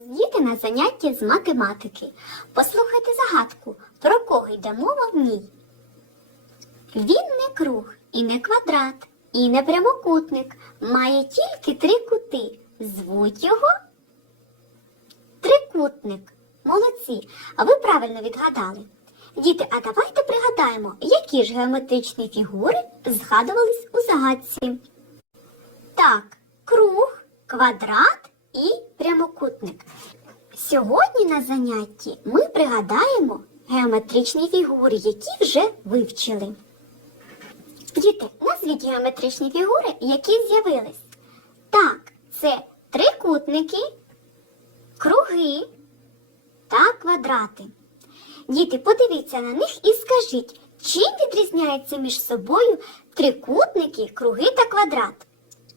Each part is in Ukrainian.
Діти на занятті з математики. Послухайте загадку, про кого йде мова в ній. Він не круг і не квадрат, і не прямокутник, має тільки три кути. Звуть його трикутник. Молодці, а ви правильно відгадали. Діти, а давайте пригадаємо, які ж геометричні фігури згадувались у загадці. Так, круг, квадрат і прямокутник. Сьогодні на занятті ми пригадаємо геометричні фігури, які вже вивчили. Діти, назвіть геометричні фігури, які з'явились. Так, це трикутники, круги та квадрати. Діти, подивіться на них і скажіть, чим відрізняються між собою трикутники, круги та квадрат?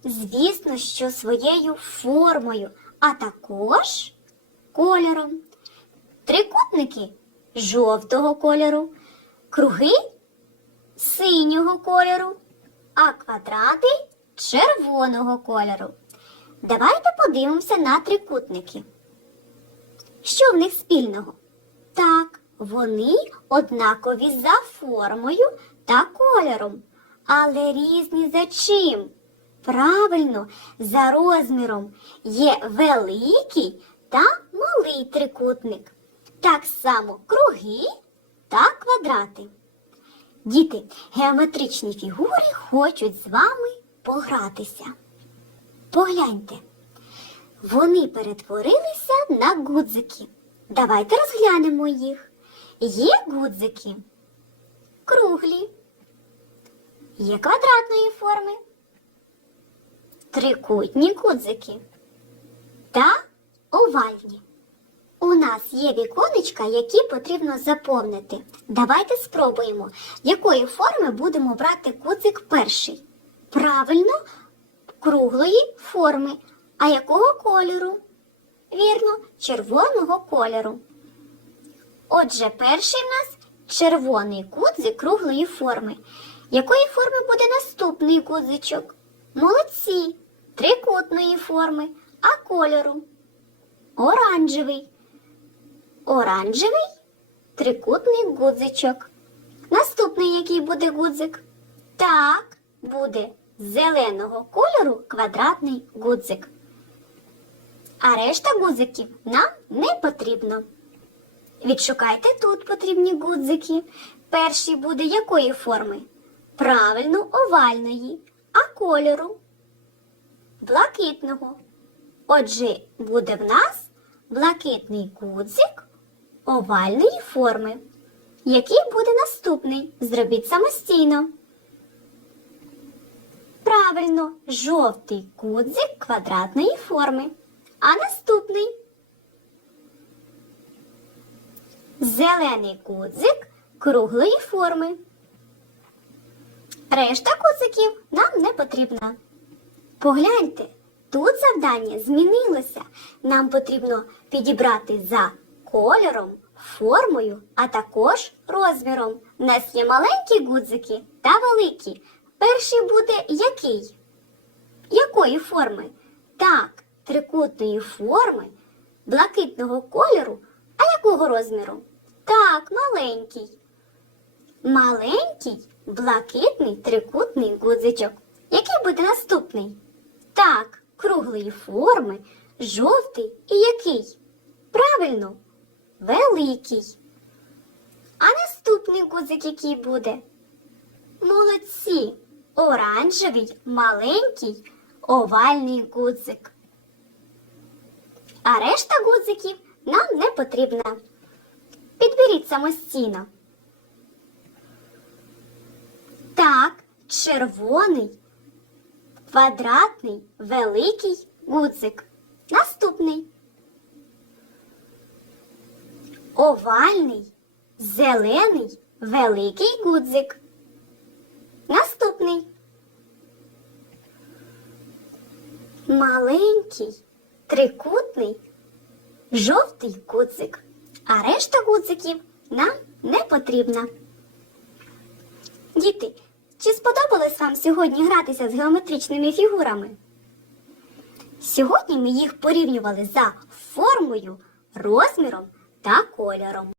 Звісно, що своєю формою, а також кольором. Трикутники жовтого кольору, круги синього кольору, а квадрати червоного кольору. Давайте подивимося на трикутники. Що в них спільного? Так, вони однакові за формою та кольором, але різні за чим? Правильно, за розміром є великий та малий трикутник. Так само круги та квадрати. Діти, геометричні фігури хочуть з вами погратися. Погляньте, вони перетворилися на гудзики. Давайте розглянемо їх. Є гудзики круглі, є квадратної форми, трикутні гудзики та овальні. У нас є віконечка, які потрібно заповнити. Давайте спробуємо, якої форми будемо брати гудзик перший. Правильно, круглої форми. А якого кольору? Вірно, червоного кольору. Отже, перший в нас червоний гудзик круглої форми. Якої форми буде наступний гудзичок? Молодці, трикутної форми, а кольору? Оранжевий. Оранжевий трикутний гудзичок. Наступний який буде гудзик? Так, буде зеленого кольору квадратний гудзик. А решта гудзиків нам не потрібно. Відшукайте тут потрібні гудзики. Перший буде якої форми? Правильно, овальної, а кольору блакитного. Отже, буде в нас блакитний гудзик овальної форми. Який буде наступний? Зробіть самостійно. Правильно, жовтий гудзик квадратної форми. А наступний зелений гудзик круглої форми. Решта гудзиків нам не потрібна. Погляньте, тут завдання змінилося. Нам потрібно підібрати за кольором, формою, а також розміром. У нас є маленькі гудзики та великі. Перший буде який? Якої форми? Так, трикутної форми, блакитного кольору, а якого розміру? Так, маленький. Маленький блакитний трикутний гудзичок. Який буде наступний? Так, круглої форми, жовтий і який? Правильно, великий. А наступний гудзик який буде? Молодці! Оранжевий, маленький, овальний гудзик. А решта гудзиків нам не потрібна. Підберіть самостійно. Так, червоний, квадратний, великий гудзик. Наступний. Овальний, зелений, великий гудзик. Наступний. Маленький, трикутний, жовтий гудзик. А решта гудзиків нам не потрібна. Діти, чи сподобалось вам сьогодні гратися з геометричними фігурами? Сьогодні ми їх порівнювали за формою, розміром та кольором.